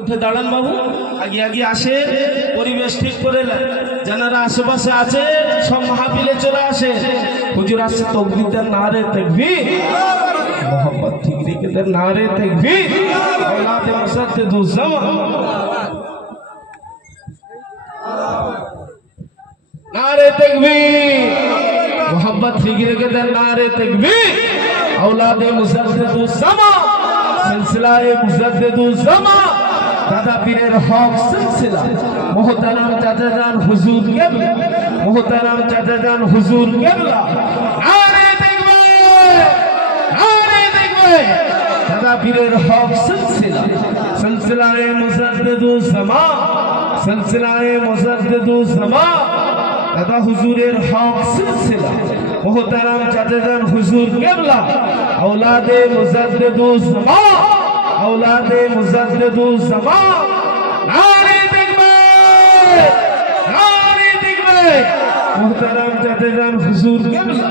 উঠে দাঁড়ান বাবু, আগে আগে আসে, পরিবেশ ঠিক করে যারা আশেপাশে আছে সব মাহফিলে চলে আসে। হুজুর আসছে, তাকবীর দেন, নারে তাকবীর, মোহাম্মদ ঠিক রেখে দেন, নারে তাকবীর, আওলাদে মুসাদ্দিদুজ জামান, नारे तकबीर, मोहब्बत फिक्र के दर नारे तकबीर, औलादे मुजद्दिदुज ज़मान, सिलसिलाए मुजद्दिदुज ज़मान, दादा पीरेर हक सिलसिला, मोहतरम चाचा जान हुजूर क़िबला, मोहतरम चाचा जान हुजूर क़िबला, नारे तकबीर, नारे तकबीर, दादा पीरेर हक सिलसिला, सिलसिलाए मुजद्दिदुज ज़मान, सिलसिलाए मुजद्दिदुज ज़मान, दादा हुजूरेर हक सिलसिला, मोहतरम चाचा जान हुजूर क़िबला, औलादे मुजद्दिदुज ज़मान, औलादे मुजद्दिदुज ज़मान, नारे तकबीर, नारे तकबीर, मोहतरम चाचा जान हुजूर क़िबला,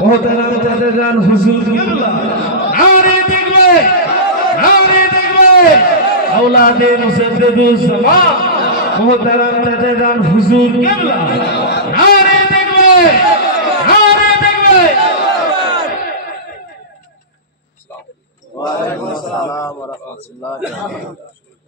मोहतरम चाचा जान हुजूर क़िबला, नारे तकबीर, नारे तकबीर, औलादे मुजद्दिदुज ज़मान, मोहतरम चाचा जान हुजूर क़िबला, नारे तकबीर, नारे तकबीर। वालेकुम अस्सलाम व रहमतुल्लाहि व बरकातुहू।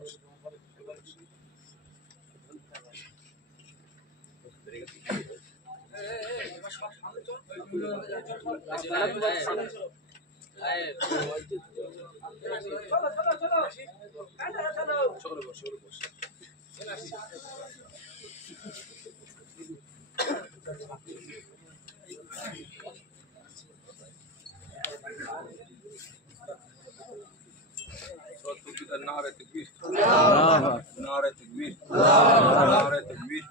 नारे तकबीर, नारे तकबीर, नारे तकबीर,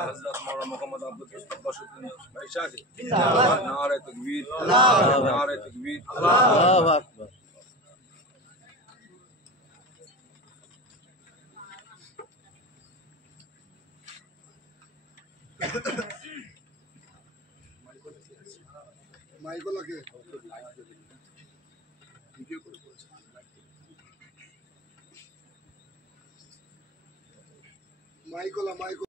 हज़रत मौलाना मोहम्मद अब्दुल मुस्तफा शुक्री भाई शाह, नारे तकबीर, नारे तकबीर, अल्लाहु अकबर। মাইকো লাগে ভিডিও করে করেছে মাইকোলা মাইকো